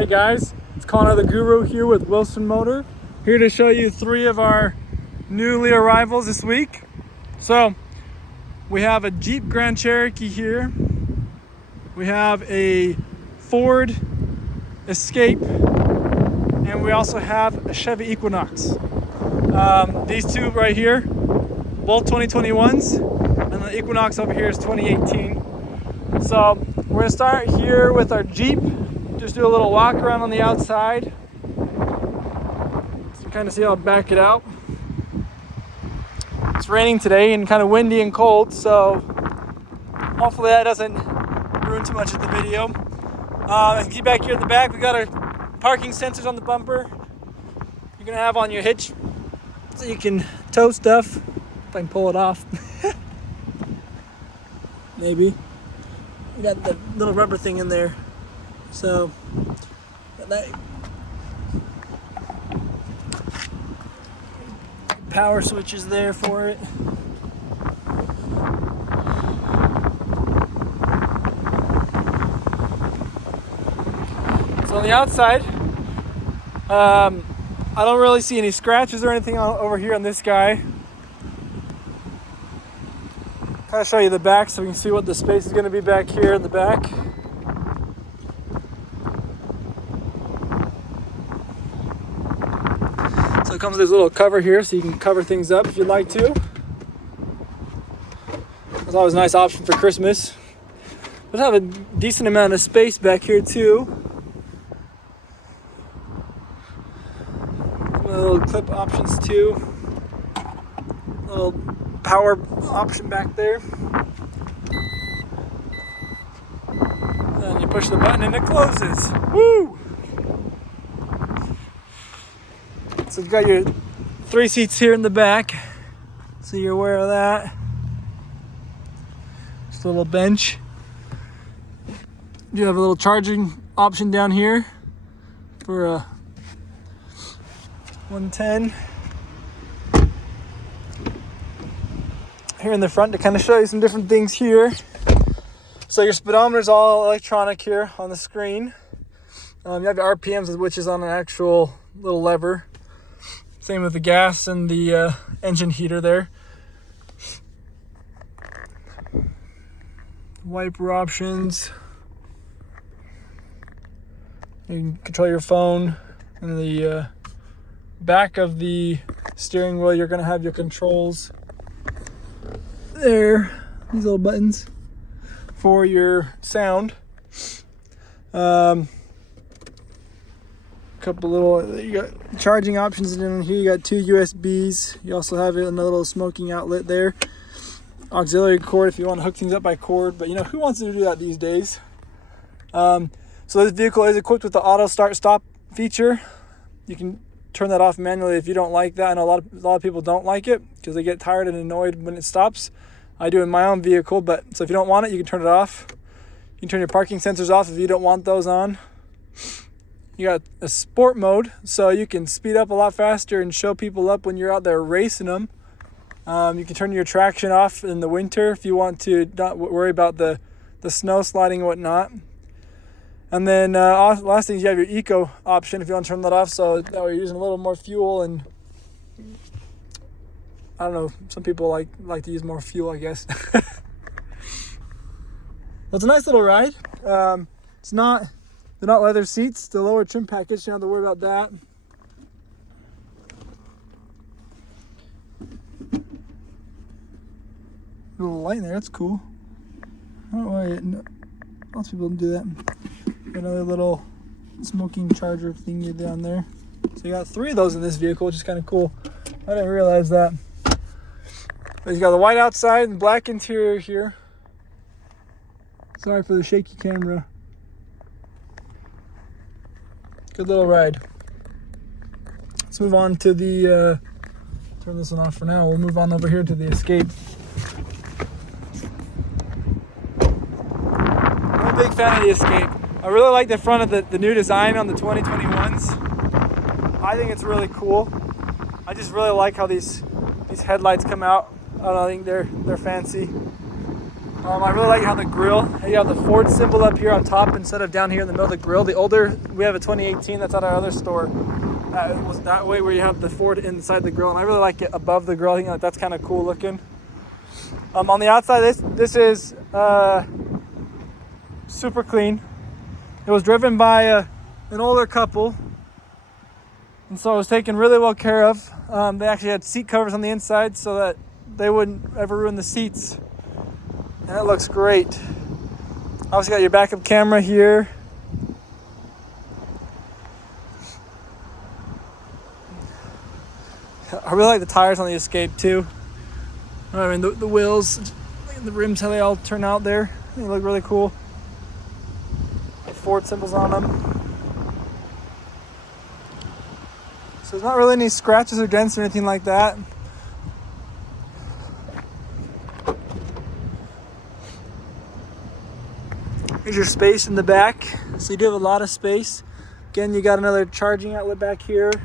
Hey guys, it's Connor the Guru here with Wilson Motor, here to show you 3 of our newly arrivals this week. So we have a Jeep Grand Cherokee here, we have a Ford Escape, and we also have a Chevy Equinox. These two right here, both 2021s, and the Equinox over here is 2018. So we're gonna start here with our Jeep. Just do a little walk around on the outside. So you kind of see how I'll back it out. It's raining today and kind of windy and cold, so hopefully that doesn't ruin too much of the video. As you see back here in the back, we got our parking sensors on the bumper. You're gonna have on your hitch so you can tow stuff. If I can pull it off. Maybe. You got the little rubber thing in there. So, that power switch is there for it. So on the outside, I don't really see any scratches or anything over here on this guy. Kind of show you the back so we can see what the space is going to be back here in the back. So it comes with this little cover here so you can cover things up if you'd like to. It's always a nice option for Christmas. We'll have a decent amount of space back here too. Little clip options too. Little power option back there. And you push the button and it closes. Woo! So you've got your 3 seats here in the back, so you're aware of that. Just a little bench. You have a little charging option down here for a 110. Here in the front to kind of show you some different things here. So your speedometer is all electronic here on the screen. You have your RPMs, which is on an actual little lever. Same with the gas and the engine heater there. Wiper options. You can control your phone. And the back of the steering wheel, you're going to have your controls there. These little buttons for your sound. Couple little, you got charging options in here. You got 2 USBs. You also have another little smoking outlet there. Auxiliary cord if you want to hook things up by cord, but you know, who wants to do that these days? So this vehicle is equipped with the auto start stop feature. You can turn that off manually if you don't like that. I know a lot of people don't like it because they get tired and annoyed when it stops. I do in my own vehicle, but so if you don't want it, you can turn it off. You can turn your parking sensors off if you don't want those on. You got a sport mode, so you can speed up a lot faster and show people up when you're out there racing them. You can turn your traction off in the winter if you want to not worry about the snow sliding and whatnot. And then last thing is you have your eco option if you want to turn that off, so that way you're using a little more fuel. And I don't know, some people like to use more fuel, I guess. Well, it's a nice little ride. They're not leather seats, the lower trim package, you don't have to worry about that. A little light in there, that's cool. I don't know why lots of people do that. Another little smoking charger thingy down there. So you got 3 of those in this vehicle, which is kind of cool. I didn't realize that. But you got the white outside and black interior here. Sorry for the shaky camera. Good little ride. Let's move on to the, turn this one off for now. We'll move on over here to the Escape. I'm a big fan of the Escape. I really like the front of the new design on the 2021s. I think it's really cool. I just really like how these headlights come out. I don't know, I think they're fancy. I really like how the grill, you have the Ford symbol up here on top instead of down here in the middle of the grill. The older, we have a 2018 that's at our other store. It was that way where you have the Ford inside the grill, and I really like it above the grill. I think like that's kind of cool looking. On the outside, this is super clean. It was driven by an older couple, and so it was taken really well care of. They actually had seat covers on the inside so that they wouldn't ever ruin the seats. And it looks great. Obviously got your backup camera here. I really like the tires on the Escape too. I mean the wheels, look at the rims, how they all turn out there. They look really cool. The Ford symbols on them. So there's not really any scratches or dents or anything like that. Here's your space in the back. So you do have a lot of space. Again, you got another charging outlet back here. A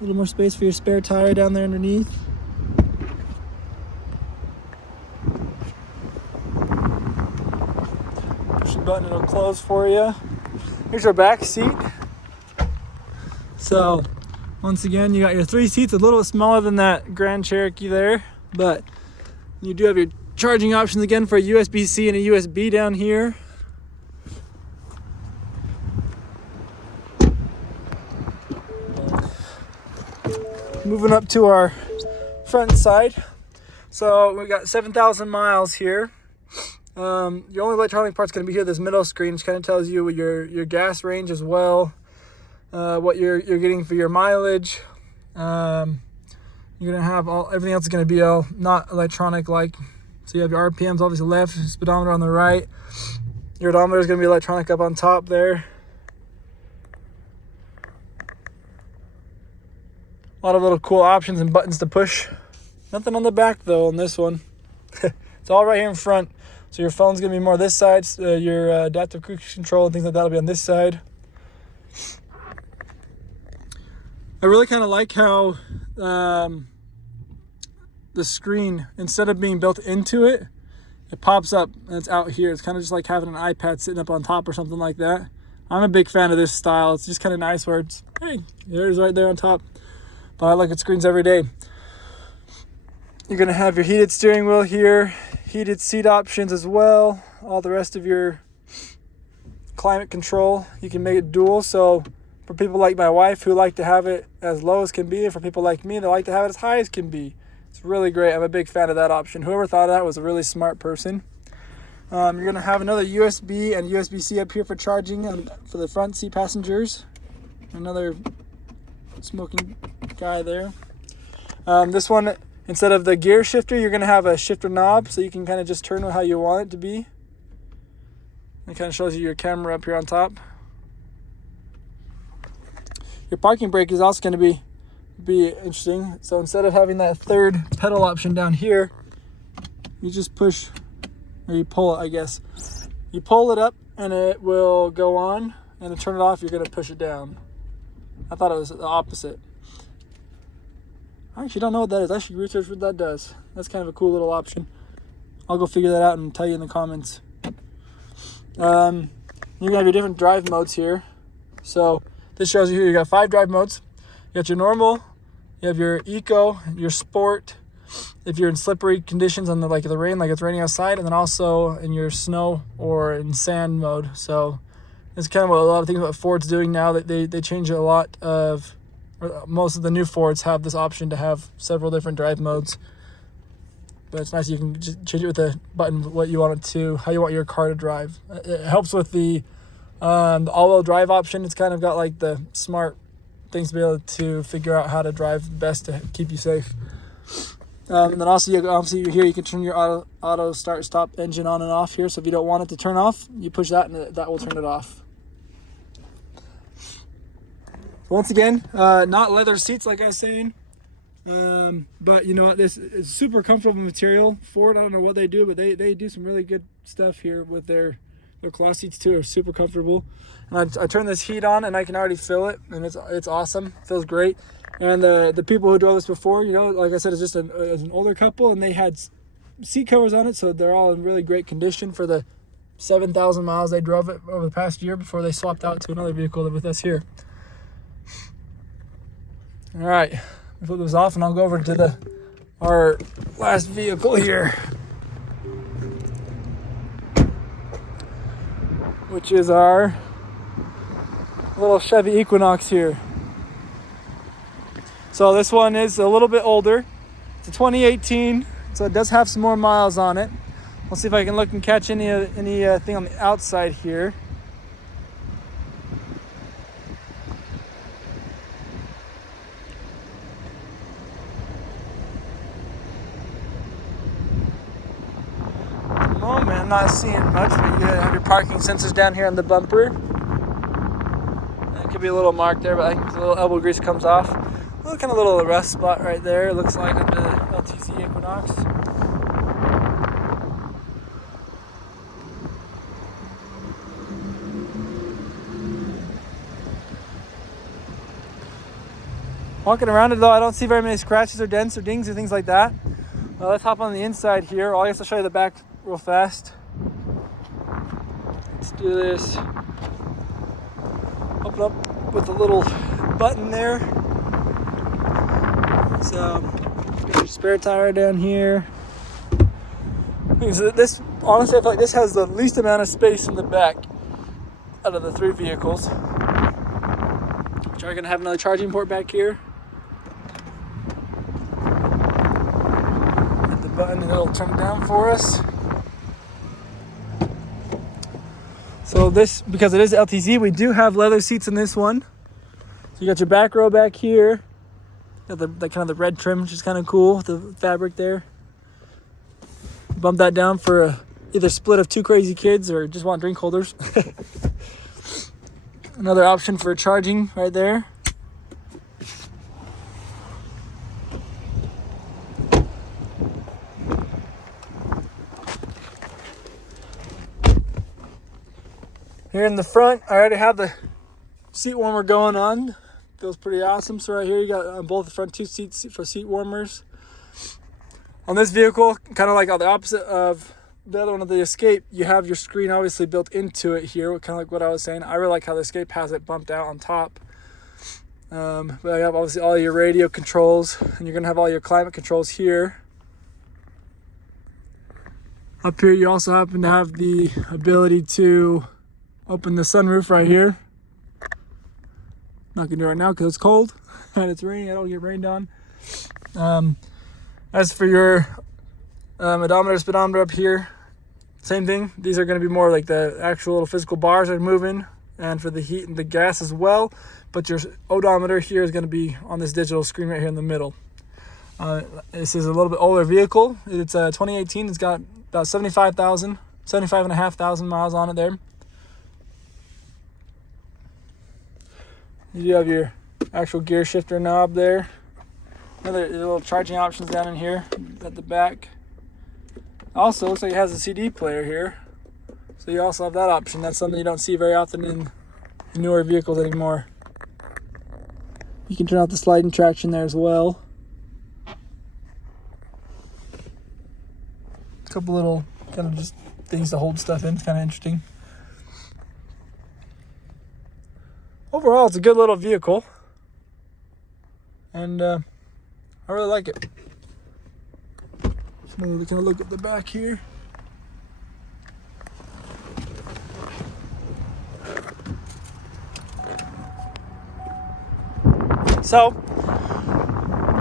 little more space for your spare tire down there underneath. Push the button, it'll close for you. Here's our back seat. So, once again, you got your 3 seats, a little bit smaller than that Grand Cherokee there, but you do have your charging options again for a USB-C and a USB down here. Moving up to our front side. So we got 7,000 miles here. Your only electronic part's going to be here, this middle screen, which kind of tells you your gas range as well, what you're getting for your mileage. You're going to have everything else is going to be all not electronic like. So you have your RPMs obviously left, speedometer on the right. Your odometer is going to be electronic up on top there. A lot of little cool options and buttons to push. Nothing on the back though on this one. It's all right here in front. So your phone's going to be more this side. Your adaptive cruise control and things like that will be on this side. I really kind of like how the screen, instead of being built into it, it pops up and it's out here. It's kind of just like having an iPad sitting up on top or something like that. I'm a big fan of this style. It's just kind of nice where it's, hey, there's right there on top. But I look at screens every day. You're going to have your heated steering wheel here, heated seat options as well. All the rest of your climate control, you can make it dual. So for people like my wife who like to have it as low as can be, and for people like me that like to have it as high as can be. It's really great. I'm a big fan of that option. Whoever thought of that was a really smart person. You're going to have another USB and USB-C up here for charging for the front seat passengers. Another smoking guy there. This one, instead of the gear shifter, you're going to have a shifter knob, so you can kind of just turn it how you want it to be. It kind of shows you your camera up here on top. Your parking brake is also going to be interesting. So instead of having that third pedal option down here, you just push, or you pull it, I guess. You pull it up and it will go on, and to turn it off, you're going to push it down. I thought it was the opposite. I actually don't know what that is. I should research what that does. That's kind of a cool little option. I'll go figure that out and tell you in the comments. You're going to have your different drive modes here. So this shows you here, you got 5 drive modes. You got your normal, you have your eco, your sport, if you're in slippery conditions on the rain, like it's raining outside, and then also in your snow or in sand mode. So it's kind of a lot of things what Ford's doing now, that they change a lot of, or most of the new Fords have this option to have several different drive modes. But it's nice you can just change it with a button what you want it to, how you want your car to drive. It helps with the all-wheel drive option. It's kind of got like the smart things to be able to figure out how to drive best to keep you safe. And then also, obviously here you can turn your auto start stop engine on and off here. So if you don't want it to turn off, you push that and that will turn it off. Once again, not leather seats like I was saying. But you know what, this is super comfortable material. Ford, I don't know what they do, but they do some really good stuff here with their cloth seats too, are super comfortable. And I turn this heat on and I can already feel it, and it's awesome. Feels great. And the people who drove this before, you know, like I said, it's just an older couple, and they had seat covers on it, so they're all in really great condition for the 7,000 miles they drove it over the past year before they swapped out to another vehicle with us here. All right, I'll flip this off and I'll go over to our last vehicle here, which is our little Chevy Equinox here. So this one is a little bit older. It's a 2018, so it does have some more miles on it. We'll see if I can look and catch anything on the outside here. Oh man, I'm not seeing much, but you have your parking sensors down here on the bumper. That could be a little mark there, but I think the little elbow grease comes off. Kind of little rust spot right there, it looks like, under the LTZ Equinox. Walking around it though, I don't see very many scratches or dents or dings or things like that. Let's hop on the inside here. I guess I'll show you the back real fast. Let's do this. Open up with a little button there. So, got your spare tire down here. This, honestly, I feel like this has the least amount of space in the back out of the three vehicles. Which are going to have another charging port back here. Hit the button and it'll turn down for us. So this, because it is LTZ, we do have leather seats in this one. So you got your back row back here. Got the kind of the red trim, which is kind of cool with the fabric there. Bump that down for either split of two crazy kids or just want drink holders. Another option for charging right there. Here in the front, I already have the seat warmer going on. Feels pretty awesome. So right here you got on both the front two seats for seat warmers. On this vehicle, kind of like on the opposite of the other one of the Escape, you have your screen obviously built into it here, kind of like what I was saying. I really like how the Escape has it bumped out on top. But you have obviously all your radio controls, and you're going to have all your climate controls here. Up here you also happen to have the ability to open the sunroof right here. Not gonna do it right now because it's cold and it's raining. I don't get rained on. As for your odometer, speedometer up here, same thing. These are going to be more like the actual little physical bars are moving, and for the heat and the gas as well. But your odometer here is going to be on this digital screen right here in the middle. This is a little bit older vehicle. It's 2018. It's got about 75,500 miles on it there. You do have your actual gear shifter knob there. Another little charging options down in here at the back. Also, looks like it has a CD player here. So you also have that option. That's something you don't see very often in newer vehicles anymore. You can turn out the sliding traction there as well. A couple little kind of just things to hold stuff in. It's kind of interesting. Overall, it's a good little vehicle. And I really like it. Just kind of look at the back here. So,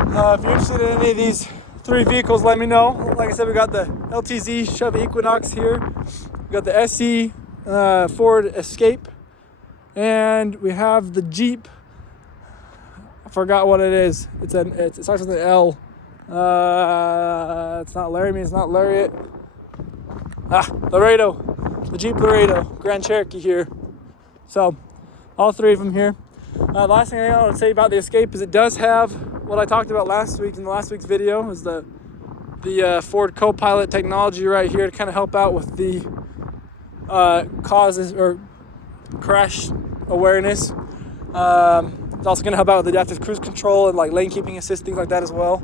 if you're interested in any of these three vehicles, let me know. Like I said, we got the LTZ Chevy Equinox here. We got the SE Ford Escape. And we have the Jeep. I forgot what it is. It starts with an L. It's not Laramie. It's not Lariat. Laredo. The Jeep Laredo Grand Cherokee here. So, all three of them here. The last thing I want to say about the Escape is it does have what I talked about last week in the last week's video, is the Ford Copilot technology right here to kind of help out with the causes or crash awareness. It's also going to help out with adaptive cruise control and like lane keeping assist, things like that as well.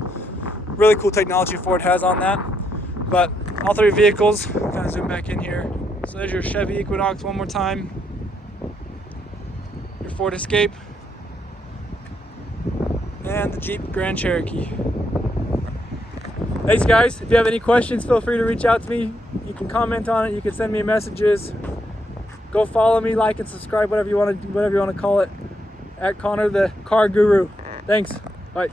Really cool technology Ford has on that. But all three vehicles, kind of zoom back in here. So there's your Chevy Equinox one more time, your Ford Escape, and the Jeep Grand Cherokee. Thanks guys. If you have any questions, feel free to reach out to me. You can comment on it, you can send me messages. Go follow me, like and subscribe, whatever you want to call it, at Connor the Car Guru. Thanks. Bye.